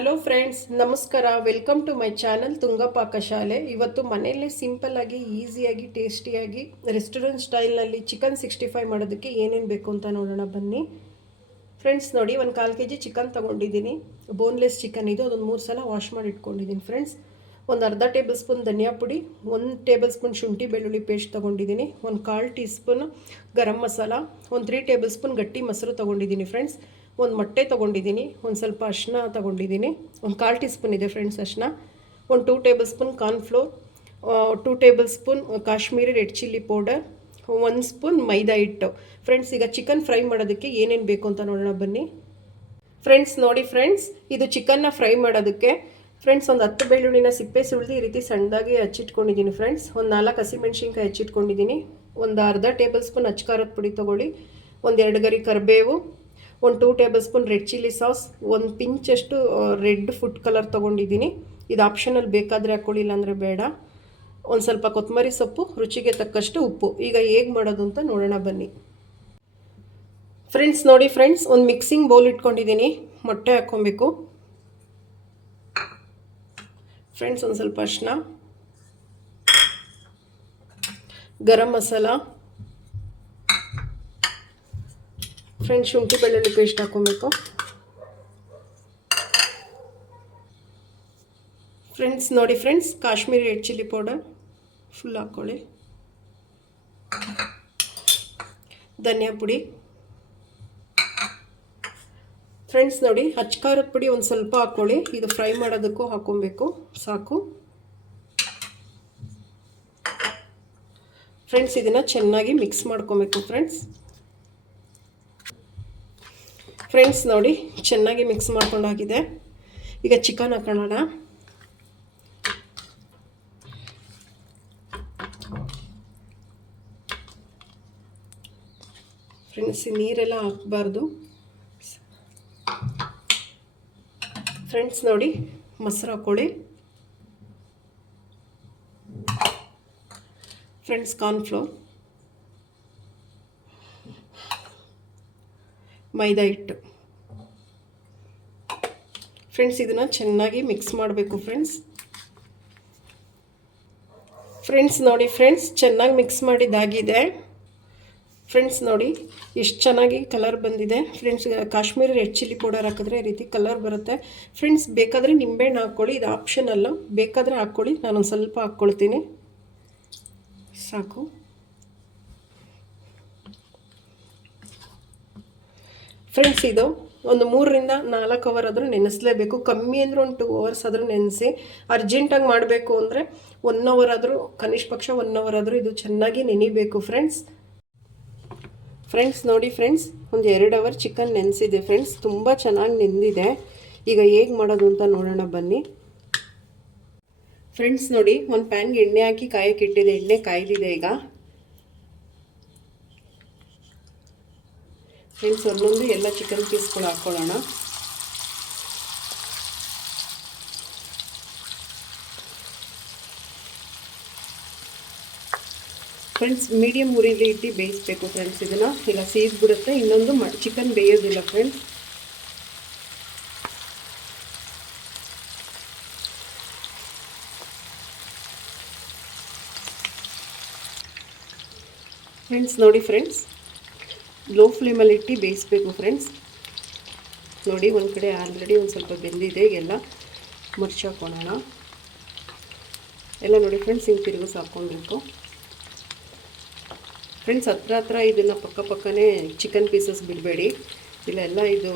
Hello friends, ನಮಸ್ಕಾರ. Welcome to my channel Tunga Pakashale. ಇವತ್ತು ಮನೆಯಲ್ಲೇ ಸಿಂಪಲ್ ಆಗಿ ಈಸಿಯಾಗಿ ಟೇಸ್ಟಿಯಾಗಿ ರೆಸ್ಟೋರೆಂಟ್ ಸ್ಟೈಲ್ನಲ್ಲಿ ಚಿಕನ್ 65 ಮಾಡೋದಕ್ಕೆ ಏನೇನು ಬೇಕು ಅಂತ ನೋಡೋಣ ಬನ್ನಿ. ಫ್ರೆಂಡ್ಸ್ ನೋಡಿ, ಒಂದು 1/4 kg ಚಿಕನ್ ತೊಗೊಂಡಿದ್ದೀನಿ. ಬೋನ್ಲೆಸ್ ಚಿಕನ್ ಇದು. ಅದೊಂದು 3 ಸಲ ವಾಶ್ ಮಾಡಿ ಇಟ್ಕೊಂಡಿದ್ದೀನಿ ಫ್ರೆಂಡ್ಸ್. ಒಂದು ಅರ್ಧ ಟೇಬಲ್ ಸ್ಪೂನ್ ಧನಿಯಾ ಪುಡಿ, 1 ಟೇಬಲ್ ಸ್ಪೂನ್ ಶುಂಠಿ ಬೆಳ್ಳುಳ್ಳಿ ಪೇಸ್ಟ್ ತೊಗೊಂಡಿದ್ದೀನಿ, ಒಂದು 1/4 ಟೀ ಸ್ಪೂನ್ ಗರಂ ಮಸಾಲ, ಒಂದು 3 ಟೇಬಲ್ ಸ್ಪೂನ್ ಗಟ್ಟಿ ಮೊಸರು ತೊಗೊಂಡಿದ್ದೀನಿ ಫ್ರೆಂಡ್ಸ್. ಒಂದು ಮೊಟ್ಟೆ ತೊಗೊಂಡಿದ್ದೀನಿ, ಒಂದು ಸ್ವಲ್ಪ ಅರಿಶಿನ ತೊಗೊಂಡಿದ್ದೀನಿ, ಒಂದು 1/4 ಟೀ ಸ್ಪೂನ್ ಇದೆ ಫ್ರೆಂಡ್ಸ್ ಅರಿಶಿನ, ಒಂದು 2 tablespoon cornflour, 2 tablespoon Kashmiri red chilli powder, 1 spoon maida ಹಿಟ್ಟು. ಫ್ರೆಂಡ್ಸ್, ಈಗ ಚಿಕನ್ ಫ್ರೈ ಮಾಡೋದಕ್ಕೆ ಏನೇನು ಬೇಕು ಅಂತ ನೋಡೋಣ ಬನ್ನಿ. ಫ್ರೆಂಡ್ಸ್ ನೋಡಿ ಫ್ರೆಂಡ್ಸ್, ಇದು ಚಿಕನ್ನ ಫ್ರೈ ಮಾಡೋದಕ್ಕೆ ಫ್ರೆಂಡ್ಸ್ ಒಂದು 10 ಬೆಳ್ಳುಳ್ಳಿನ ಸಿಪ್ಪೆ ಸುಳಿದು ಈ ರೀತಿ ಸಣ್ಣದಾಗಿ ಹಚ್ಚಿಟ್ಕೊಂಡಿದ್ದೀನಿ ಫ್ರೆಂಡ್ಸ್. ಒಂದು 4 ಹಸಿಮೆಣ್ಸಿನ್ಕಾಯಿ ಹಚ್ಚಿಟ್ಕೊಂಡಿದ್ದೀನಿ, ಒಂದು ಅರ್ಧ ಟೇಬಲ್ ಸ್ಪೂನ್ ಅಚ್ಕಾರದ ಪುಡಿ ತೊಗೊಳ್ಳಿ, ಒಂದು 2 ಗರಿ ಕರಿಬೇವು, ಒಂದು 2 table spoon red chilli sauce, ಒಂದು ಪಿಂಚಷ್ಟು ರೆಡ್ ಫುಡ್ ಕಲರ್ ತೊಗೊಂಡಿದ್ದೀನಿ. ಇದು ಆಪ್ಷನಲ್, ಬೇಕಾದರೆ ಹಾಕ್ಕೊಳ್ಳಿ, ಇಲ್ಲಾಂದರೆ ಬೇಡ. ಒಂದು ಸ್ವಲ್ಪ ಕೊತ್ತಂಬರಿ ಸೊಪ್ಪು, ರುಚಿಗೆ ತಕ್ಕಷ್ಟು ಉಪ್ಪು. ಈಗ ಹೇಗೆ ಮಾಡೋದು ಅಂತ ನೋಡೋಣ ಬನ್ನಿ. ಫ್ರೆಂಡ್ಸ್ ನೋಡಿ ಫ್ರೆಂಡ್ಸ್, ಒಂದು ಮಿಕ್ಸಿಂಗ್ ಬೌಲ್ ಇಟ್ಕೊಂಡಿದ್ದೀನಿ. ಮೊಟ್ಟೆ ಹಾಕ್ಕೊಬೇಕು ಫ್ರೆಂಡ್ಸ್, ಒಂದು ಸ್ವಲ್ಪ ಅರಿಶಿನ, ಗರಂ ಮಸಾಲ ಫ್ರೆಂಡ್ಸ್, ಶುಂಠಿ ಬೆಳ್ಳುಳ್ಳಿ ಪೇಸ್ಟ್ ಹಾಕ್ಕೊಬೇಕು ಫ್ರೆಂಡ್ಸ್. ನೋಡಿ friends, Kashmiri red chilli powder full ಹಾಕ್ಕೊಳ್ಳಿ, ಧನಿಯಾ ಪುಡಿ ಫ್ರೆಂಡ್ಸ್. ನೋಡಿ, ಅಚ್ಕಾರದ ಪುಡಿ ಒಂದು ಸ್ವಲ್ಪ ಹಾಕ್ಕೊಳ್ಳಿ, ಇದು ಫ್ರೈ ಮಾಡೋದಕ್ಕೂ ಹಾಕ್ಕೊಬೇಕು, ಸಾಕು ಫ್ರೆಂಡ್ಸ್. ಇದನ್ನು ಚೆನ್ನಾಗಿ ಮಿಕ್ಸ್ ಮಾಡ್ಕೊಬೇಕು ಫ್ರೆಂಡ್ಸ್ ನೋಡಿ, ಚೆನ್ನಾಗಿ ಮಿಕ್ಸ್ ಮಾಡ್ಕೊಂಡಾಗಿದೆ. ಈಗ ಚಿಕನ್ ಹಾಕೋಣ. ಫ್ರೆಂಡ್ಸ್, ನೀರೆಲ್ಲ ಹಾಕಬಾರ್ದು ಫ್ರೆಂಡ್ಸ್. ನೋಡಿ, ಮೊಸರು ಹಾಕ್ಕೊಳ್ಳಿ ಫ್ರೆಂಡ್ಸ್, ಕಾರ್ನ್ಫ್ಲೋರ್, ಮೈದಾ ಹಿಟ್ಟು ಫ್ರೆಂಡ್ಸ್. ಇದನ್ನು ಚೆನ್ನಾಗಿ ಮಿಕ್ಸ್ ಮಾಡಬೇಕು ಫ್ರೆಂಡ್ಸ್. ನೋಡಿ ಫ್ರೆಂಡ್ಸ್, ಚೆನ್ನಾಗಿ ಮಿಕ್ಸ್ ಮಾಡಿದ್ದಾಗಿದೆ ಫ್ರೆಂಡ್ಸ್. ನೋಡಿ ಎಷ್ಟು ಚೆನ್ನಾಗಿ ಕಲರ್ ಬಂದಿದೆ friends. Kashmiri red chilli powder ಹಾಕಿದ್ರೆ ಈ ರೀತಿ ಕಲರ್ ಬರುತ್ತೆ ಫ್ರೆಂಡ್ಸ್. ಬೇಕಾದರೆ ನಿಂಬೆಹಣ್ಣು ಹಾಕ್ಕೊಳ್ಳಿ, ಇದು ಆಪ್ಷನಲ್ಲ, ಬೇಕಾದರೆ ಹಾಕ್ಕೊಳ್ಳಿ. ನಾನೊಂದು ಸ್ವಲ್ಪ ಹಾಕ್ಕೊಳ್ತೀನಿ, ಸಾಕು ಫ್ರೆಂಡ್ಸ್. ಇದು ಒಂದು 3 ರಿಂದ 4 ಅವರ್ ಆದರೂ ನೆನೆಸಲೇಬೇಕು. ಕಮ್ಮಿ ಅಂದರೆ ಒಂದು 2 ಅವರ್ಸ್ ಆದರೂ ನೆನೆಸಿ. ಅರ್ಜೆಂಟಾಗಿ ಮಾಡಬೇಕು ಅಂದರೆ 1 ಅವರ್ ಆದರೂ, ಕನಿಷ್ಠ ಪಕ್ಷ 1 ಅವರ್ ಆದರೂ ಇದು ಚೆನ್ನಾಗಿ ನೆನಿಬೇಕು ಫ್ರೆಂಡ್ಸ್. ನೋಡಿ ಫ್ರೆಂಡ್ಸ್, ಒಂದು 2 ಅವರ್ ಚಿಕನ್ ನೆನೆಸಿದೆ ಫ್ರೆಂಡ್ಸ್. ತುಂಬ ಚೆನ್ನಾಗಿ ನೆಂದಿದೆ. ಈಗ ಹೇಗೆ ಮಾಡೋದು ಅಂತ ನೋಡೋಣ ಬನ್ನಿ. ಫ್ರೆಂಡ್ಸ್ ನೋಡಿ, ಒಂದು ಪ್ಯಾನ್ಗೆ ಎಣ್ಣೆ ಹಾಕಿ ಕಾಯಕ್ಕೆ ಇಟ್ಟಿದೆ. ಎಣ್ಣೆ ಕಾಯ್ದಿದೆ. ಈಗ ಫ್ರೆಂಡ್ಸ್, ಒಂದೊಂದು ಎಲ್ಲ ಚಿಕನ್ ಪೀಸ್ಗಳು ಹಾಕ್ಕೊಳ್ಳೋಣ. ಫ್ರೆಂಡ್ಸ್, ಮೀಡಿಯಮ್ ಉರಿಲಿ ಇಟ್ಟು ಬೇಯಿಸಬೇಕು ಫ್ರೆಂಡ್ಸ್. ಇದನ್ನು ಇಲ್ಲ ಸೀದ್ಬಿಡುತ್ತೆ, ಇನ್ನೊಂದು ಚಿಕನ್ ಬೇಯೋದಿಲ್ಲ ಫ್ರೆಂಡ್ಸ್. ನೋಡಿ ಫ್ರೆಂಡ್ಸ್, ಲೋ ಫ್ಲೇಮಲ್ಲಿ ಇಟ್ಟು ಬೇಯಿಸಬೇಕು ಫ್ರೆಂಡ್ಸ್. ನೋಡಿ, ಒಂದು ಕಡೆ ಆಲ್ರೆಡಿ ಒಂದು ಸ್ವಲ್ಪ ಬೆಂದಿದೆ. ಎಲ್ಲ ಮುರ್ಚಿ ಹಾಕೋಣ. ಎಲ್ಲ ನೋಡಿ ಫ್ರೆಂಡ್ಸ್, ಹಿಂಗೆ ತಿರುಗಿಸಿ ಹಾಕ್ಕೊಳ್ಬೇಕು ಫ್ರೆಂಡ್ಸ್. ಹತ್ರ ಇದನ್ನು ಪಕ್ಕನೇ ಚಿಕನ್ ಪೀಸಸ್ ಬಿಡಬೇಡಿ, ಇಲ್ಲೆಲ್ಲ ಇದು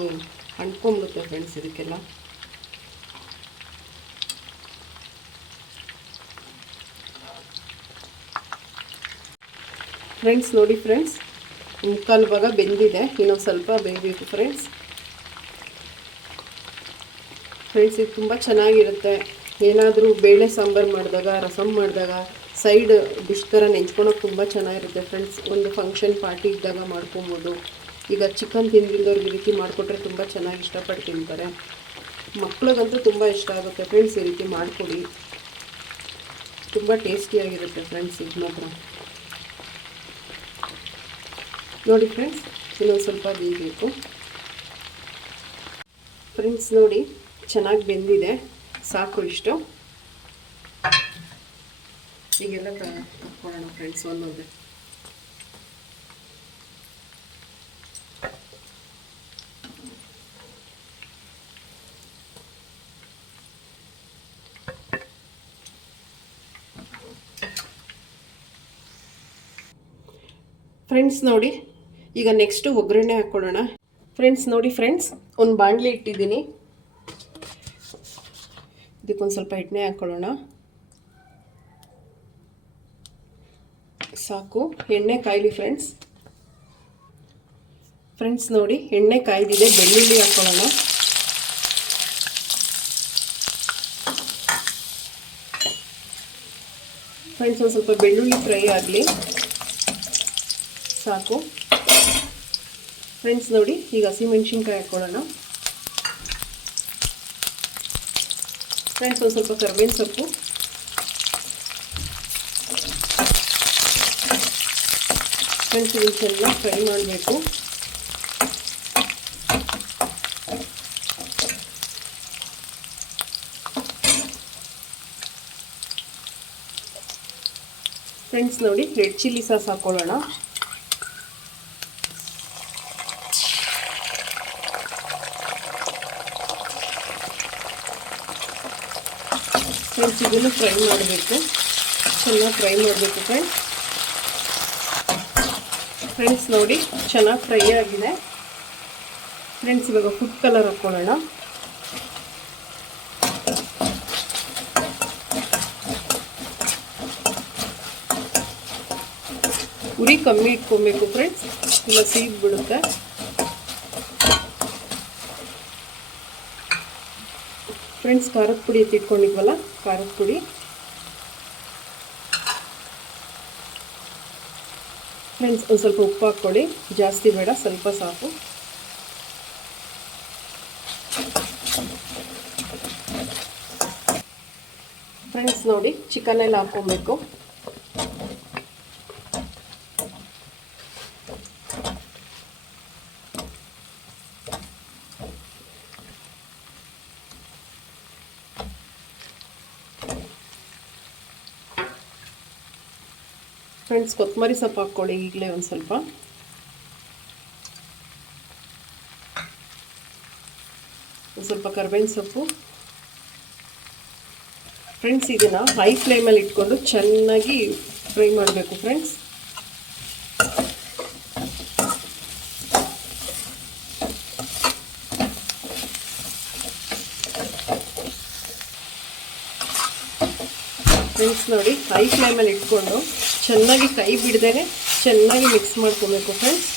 ಅಂಟ್ಕೊಂಡ್ಬಿಡುತ್ತೆ ಫ್ರೆಂಡ್ಸ್ ಇದಕ್ಕೆಲ್ಲ. ಫ್ರೆಂಡ್ಸ್ ನೋಡಿ ಫ್ರೆಂಡ್ಸ್, ಮುಕ್ಕಾಲು ಭಾಗ ಬೆಂದಿದೆ, ಇನ್ನೊಂದು ಸ್ವಲ್ಪ ಬೇಯಬೇಕು ಫ್ರೆಂಡ್ಸ್. ಇದು ತುಂಬ ಚೆನ್ನಾಗಿರುತ್ತೆ. ಏನಾದರೂ ಬೇಳೆ ಸಾಂಬಾರು ಮಾಡಿದಾಗ, ರಸಮ್ ಮಾಡಿದಾಗ, ಸೈಡ್ ಡಿಶ್ ಥರ ನೆಂಚ್ಕೊಳೋಕೆ ತುಂಬ ಚೆನ್ನಾಗಿರುತ್ತೆ ಫ್ರೆಂಡ್ಸ್. ಒಂದು ಫಂಕ್ಷನ್ ಪಾರ್ಟಿ ಇದ್ದಾಗ ಮಾಡ್ಕೊಬೋದು. ಈಗ ಚಿಕನ್ ತಿಂದಿದ್ದವ್ರಿಗೆ ಈ ರೀತಿ ಮಾಡಿಕೊಟ್ರೆ ತುಂಬ ಚೆನ್ನಾಗಿ ಇಷ್ಟಪಟ್ಟು ತಿಂತಾರೆ. ಮಕ್ಳಿಗಂತೂ ತುಂಬ ಇಷ್ಟ ಆಗುತ್ತೆ ಫ್ರೆಂಡ್ಸ್. ಈ ರೀತಿ ಮಾಡಿಕೊಡಿ, ತುಂಬ ಟೇಸ್ಟಿಯಾಗಿರುತ್ತೆ ಫ್ರೆಂಡ್ಸ್. ಇದು ಮಾತ್ರ ನೋಡಿ ಫ್ರೆಂಡ್ಸ್, ಇನ್ನೊಂದು ಸ್ವಲ್ಪ ಬೇಯಬೇಕು ಫ್ರೆಂಡ್ಸ್. ನೋಡಿ, ಚೆನ್ನಾಗಿ ಬೆಂದಿದೆ, ಸಾಕು ಇಷ್ಟು. ಈಗೆಲ್ಲ ತಕ್ಕೊಳ್ಳೋಣ ಫ್ರೆಂಡ್ಸ್ ಒಂದೊಂದೇ. ಫ್ರೆಂಡ್ಸ್ ನೋಡಿ, ಈಗ ನೆಕ್ಸ್ಟು ಒಗ್ಗರಣೆ ಹಾಕ್ಕೊಳ್ಳೋಣ. ಫ್ರೆಂಡ್ಸ್ ನೋಡಿ ಫ್ರೆಂಡ್ಸ್, ಒಂದು ಬಾಣಲಿ ಇಟ್ಟಿದ್ದೀನಿ. ಇದಕ್ಕೊಂದು ಸ್ವಲ್ಪ ಎಣ್ಣೆ ಹಾಕ್ಕೊಳ್ಳೋಣ. ಸಾಕು, ಎಣ್ಣೆ ಕಾಯಲಿ ಫ್ರೆಂಡ್ಸ್. ಫ್ರೆಂಡ್ಸ್ ನೋಡಿ, ಎಣ್ಣೆ ಕಾಯ್ದಿದೆ. ಬೆಳ್ಳುಳ್ಳಿ ಹಾಕ್ಕೊಳ್ಳೋಣ. ಫ್ರೆಂಡ್ಸ್ ಒಂದು ಸ್ವಲ್ಪ ಬೆಳ್ಳುಳ್ಳಿ ಫ್ರೈ ಆಗಲಿ, ಸಾಕು. ಫ್ರೆಂಡ್ಸ್ ನೋಡಿ, ಈಗ ಹಸಿಮೆಣಸಿನ್ಕಾಯಿ ಹಾಕ್ಕೊಳ್ಳೋಣ. ಫ್ರೆಂಡ್ಸ್ ಒಂದು ಸ್ವಲ್ಪ ಕರಿಬೇವಿನ ಸೊಪ್ಪು. ಫ್ರೆಂಡ್ಸ್ ಇದನ್ನು ಚೆನ್ನಾಗಿ ಫ್ರೈ ಮಾಡಬೇಕು. ಫ್ರೆಂಡ್ಸ್ ನೋಡಿ, ರೆಡ್ ಚಿಲ್ಲಿ ಸಾಸ್ ಹಾಕ್ಕೊಳ್ಳೋಣ. ಫ್ರೆಂಡ್ಸ್ ಇದನ್ನು ಫ್ರೈ ಮಾಡಬೇಕು, ಚೆನ್ನಾಗಿ ಫ್ರೈ ಮಾಡಬೇಕು ಫ್ರೆಂಡ್ಸ್. ಫ್ರೆಂಡ್ಸ್ ನೋಡಿ, ಚೆನ್ನಾಗಿ ಫ್ರೈ ಆಗಿದೆ. ಫ್ರೆಂಡ್ಸ್ ಇವಾಗ ಫುಡ್ ಕಲರ್ ಹಾಕ್ಕೊಳ್ಳೋಣ. ಉರಿ ಕಮ್ಮಿ ಇಟ್ಕೊಬೇಕು ಫ್ರೆಂಡ್ಸ್, ಇಲ್ಲ ಸೀದ್ ಬಿಡುತ್ತೆ. ಫ್ರೆಂಡ್ಸ್ ಖಾರದ ಪುಡಿ ಎತ್ತಿಟ್ಕೊಂಡಿದ್ವಲ್ಲ, ಖಾರದ ಪುಡಿ. ಫ್ರೆಂಡ್ಸ್ ಒಂದು ಸ್ವಲ್ಪ ಉಪ್ಪು ಹಾಕ್ಕೊಳ್ಳಿ, ಜಾಸ್ತಿ ಬೇಡ, ಸ್ವಲ್ಪ ಸಾಕು. ಫ್ರೆಂಡ್ಸ್ ನೋಡಿ, ಚಿಕನ್ ಎಲ್ಲ ಹಾಕ್ಕೊಬೇಕು. ಫ್ರೆಂಡ್ಸ್ ಕೊತ್ತಂಬರಿ ಸೊಪ್ಪು ಹಾಕ್ಕೊಳ್ಳಿ ಈಗಲೇ ಒಂದು ಸ್ವಲ್ಪ. ಒಂದು ಸ್ವಲ್ಪ ಕರಿಬೇವಿನ ಸೊಪ್ಪು. ಫ್ರೆಂಡ್ಸ್ ಇದನ್ನು ಹೈ ಫ್ಲೇಮಲ್ಲಿ ಇಟ್ಕೊಂಡು ಚೆನ್ನಾಗಿ ಫ್ರೈ ಮಾಡಬೇಕು ಫ್ರೆಂಡ್ಸ್. ಫ್ರೆಂಡ್ಸ್ ನೋಡಿ, ಹೈ ಫ್ಲೇಮಲ್ಲಿ ಇಟ್ಕೊಂಡು ಚೆನ್ನಾಗಿ ಕೈ ಬಿಡದೇನೆ ಚೆನ್ನಾಗಿ ಮಿಕ್ಸ್ ಮಾಡ್ಕೋಬೇಕು ಫ್ರೆಂಡ್ಸ್.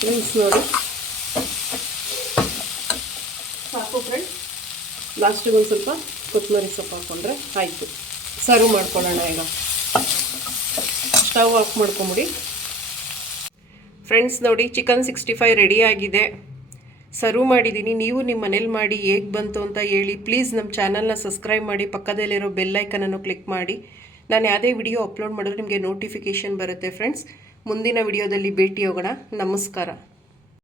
ಫ್ರೆಂಡ್ಸ್ ನೋಡಿ, ಸಾಕು ಫ್ರೆಂಡ್ಸ್. ಲಾಸ್ಟಿಗೆ ಒಂದು ಸ್ವಲ್ಪ ಕೊತ್ತಂಬರಿ ಸೊಪ್ಪು ಹಾಕ್ಕೊಂಡ್ರೆ ಆಯಿತು. ಸರ್ವ್ ಮಾಡ್ಕೊಳ್ಳೋಣ. ಈಗ ಸ್ಟವ್ ಆಫ್ ಮಾಡ್ಕೊಂಬಿಡಿ. ಫ್ರೆಂಡ್ಸ್ ನೋಡಿ, ಚಿಕನ್ 65 ರೆಡಿ ಆಗಿದೆ. ಸರ್ವ್ ಮಾಡಿದ್ದೀನಿ. ನೀವು ನಿಮ್ಮ ಮನೇಲಿ ಮಾಡಿ ಹೇಗೆ ಬಂತು ಅಂತ ಹೇಳಿ. ಪ್ಲೀಸ್ ನಮ್ಮ ಚಾನಲ್ನ ಸಬ್ಸ್ಕ್ರೈಬ್ ಮಾಡಿ, ಪಕ್ಕದಲ್ಲಿರೋ ಬೆಲ್ ಐಕನನ್ನು ಕ್ಲಿಕ್ ಮಾಡಿ. ನಾನು ಯಾವುದೇ ವಿಡಿಯೋ ಅಪ್ಲೋಡ್ ಮಾಡಿದ್ರೆ ನಿಮಗೆ ನೋಟಿಫಿಕೇಷನ್ ಬರುತ್ತೆ ಫ್ರೆಂಡ್ಸ್. ಮುಂದಿನ ವಿಡಿಯೋದಲ್ಲಿ ಭೇಟಿ ಹೋಗೋಣ. ನಮಸ್ಕಾರ.